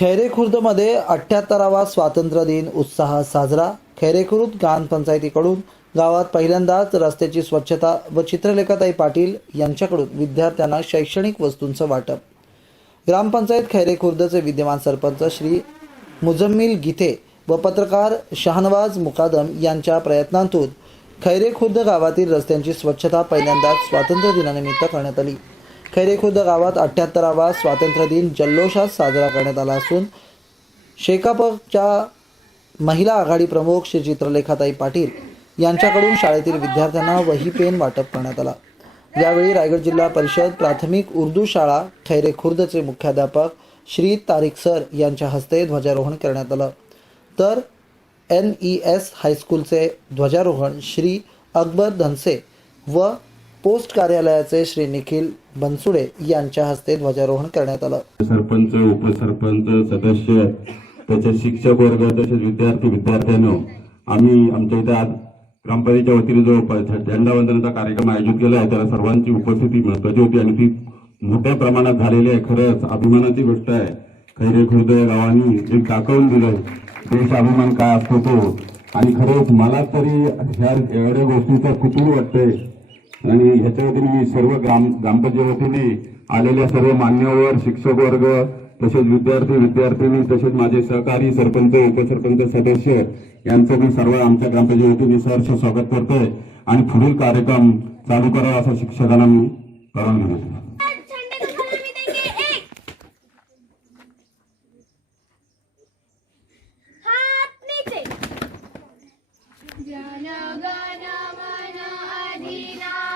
खैरे खुर्दमध्ये अठ्ठ्याहत्तरावा स्वातंत्र्य दिन उत्साहात साजरा. खैरेखुर्द ग्रामपंचायतीकडून गावात पहिल्यांदाच रस्त्याची स्वच्छता व चित्रलेखाताई पाटील यांच्याकडून विद्यार्थ्यांना शैक्षणिक वस्तूंचं वाटप. ग्रामपंचायत खैरेखुर्दचे विद्यमान सरपंच श्री मुजम्मिल गीते व पत्रकार शहानवाज मुकादम यांच्या प्रयत्नांतून खैरेखुर्द गावातील रस्त्यांची स्वच्छता पहिल्यांदाच स्वातंत्र्य दिनानिमित्त करण्यात आली. खैरेखुर्द गावात अठ्ठ्याहत्तरावा स्वातंत्र्य दिन जल्लोषात साजरा करण्यात आला असून शेकापच्या महिला आघाडी प्रमुख श्री चित्रलेखाताई पाटील यांच्याकडून शाळेतील विद्यार्थ्यांना वही पेन वाटप करण्यात आला. यावेळी रायगड जिल्हा परिषद प्राथमिक उर्दू शाळा खैरे खुर्दचे मुख्याध्यापक श्री तारिक सर यांच्या हस्ते ध्वजारोहण करण्यात आलं. तर एन ई एस हायस्कूलचे ध्वजारोहण श्री अकबर धनसे व पोस्ट कार्यालयाचे श्री निखिल बनसुडे यांच्या हस्ते ध्वजारोहण करण्यात आलं. सरपंच उपसरपंच सदस्य त्याचे शिक्षक वर्ग तसेच विद्यार्थी विद्यार्थ्यांनो आम्ही आमच्या इथे आज ग्रामपंचायतीच्या वतीने जो झेंडा वंदनाचा कार्यक्रम आयोजित केला आहे त्याला सर्वांची उपस्थिती महत्वाची होती आणि ती मोठ्या प्रमाणात झालेली आहे. खरंच अभिमानाची गोष्ट आहे. खैरे खुर्द या गावांनी एक दाखवून दिलं देश अभिमान काय असतो तो. आणि खरंच मला तरी ह्या एवढ्या गोष्टीचा कुतूर वाटतंय. आणि ह्याच्या वतीने मी सर्व ग्राम ग्रामपंचायत वतीने आलेल्या सर्व मान्यवर शिक्षक वर्ग तसेच विद्यार्थी विद्यार्थिनी तसेच माझे सहकारी सरपंच उपसरपंच सदस्य यांचं मी सर्व आमच्या ग्रामपंचायत वतीने सहर्ष स्वागत करतोय आणि पुढील कार्यक्रम चालू करावा असं शिक्षकांना मी कळवून घेतो जन गण मन अधिना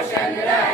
hoşlandılar.